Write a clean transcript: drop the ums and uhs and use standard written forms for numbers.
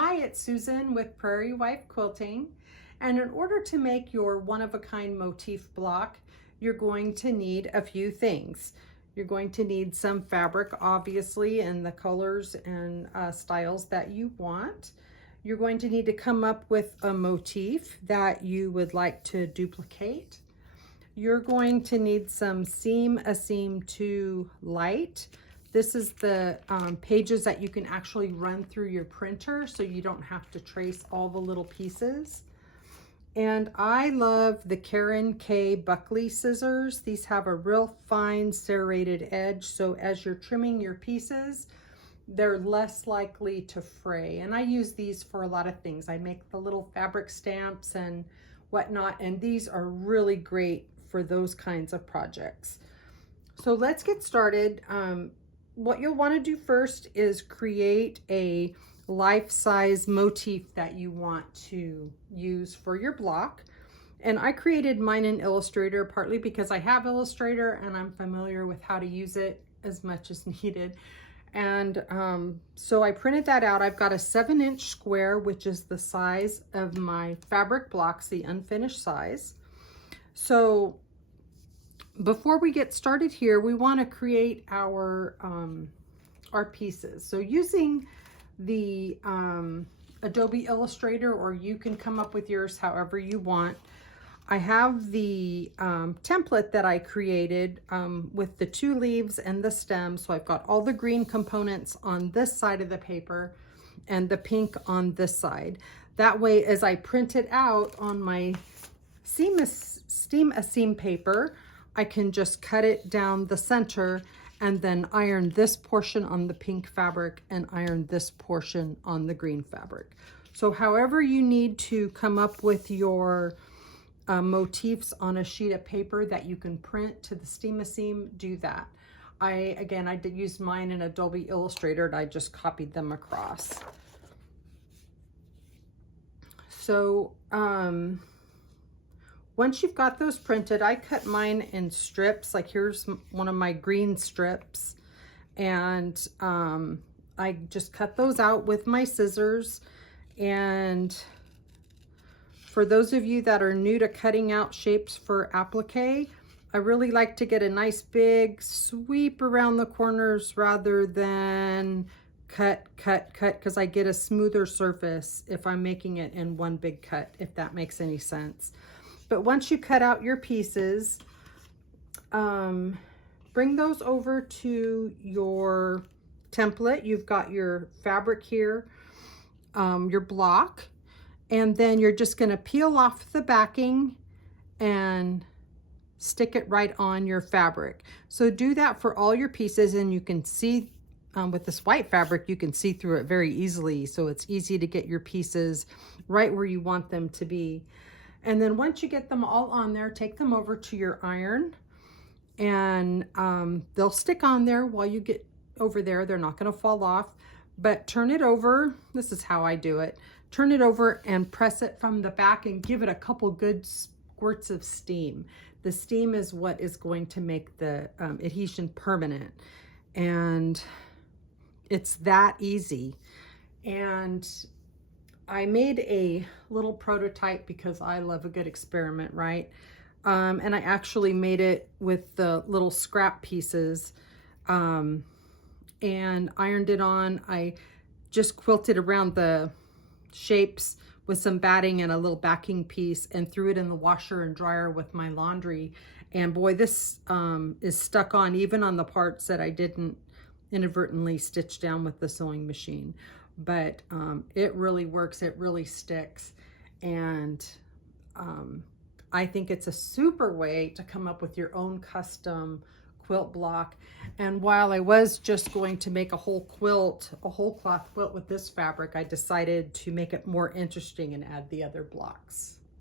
Hi, it's Susan with Prayeriewife Quilting. And in order to make your one-of-a-kind motif block, you're going to need a few things. You're going to need some fabric, obviously, in the colors and styles that you want. You're going to need to come up with a motif that you would like to duplicate. You're going to need some a seam to Lite. This is the pages that you can actually run through your printer so you don't have to trace all the little pieces. And I love the Karen K Buckley scissors. These have a real fine serrated edge, so as you're trimming your pieces, they're less likely to fray. And I use these for a lot of things. I make the little fabric stamps and whatnot, and these are really great for those kinds of projects. So let's get started. What you'll want to do first is create a life-size motif that you want to use for your block. And I created mine in Illustrator partly because I have Illustrator and I'm familiar with how to use it as much as needed. And so I printed that out. I've got a 7-inch square, which is the size of my fabric blocks, the unfinished size. So before we get started here, we want to create our pieces. So using the Adobe Illustrator, or you can come up with yours however you want. I have the template that I created with the 2 leaves and the stem. So I've got all the green components on this side of the paper and the pink on this side. That way, as I print it out on my steam a seam paper, I can just cut it down the center and then iron this portion on the pink fabric and iron this portion on the green fabric. So however you need to come up with your motifs on a sheet of paper that you can print to the steam a seam, do that. I did use mine in Adobe Illustrator and I just copied them across. So once you've got those printed, I cut mine in strips. Like here's one of my green strips, and I just cut those out with my scissors. And for those of you that are new to cutting out shapes for applique, I really like to get a nice big sweep around the corners rather than cut, because I get a smoother surface if I'm making it in one big cut, if that makes any sense. But once you cut out your pieces, bring those over to your template. You've got your fabric here, your block, and then you're just going to peel off the backing and stick it right on your fabric. So do that for all your pieces, and you can see with this white fabric, you can see through it very easily. So it's easy to get your pieces right where you want them to be. And then once you get them all on there, take them over to your iron, and they'll stick on there while you get over there. They're not going to fall off, but turn it over. This is how I do it. Turn it over and press it from the back and give it a couple good squirts of steam. The steam is what is going to make the adhesion permanent, and it's that easy. And I made a little prototype because I love a good experiment, right? And I actually made it with the little scrap pieces and ironed it on. I just quilted around the shapes with some batting and a little backing piece and threw it in the washer and dryer with my laundry. And boy, this is stuck on even on the parts that I didn't inadvertently stitch down with the sewing machine. But it really works, it really sticks, and I think it's a super way to come up with your own custom quilt block. And while I was just going to make a whole quilt, a whole cloth quilt with this fabric, I decided to make it more interesting and add the other blocks.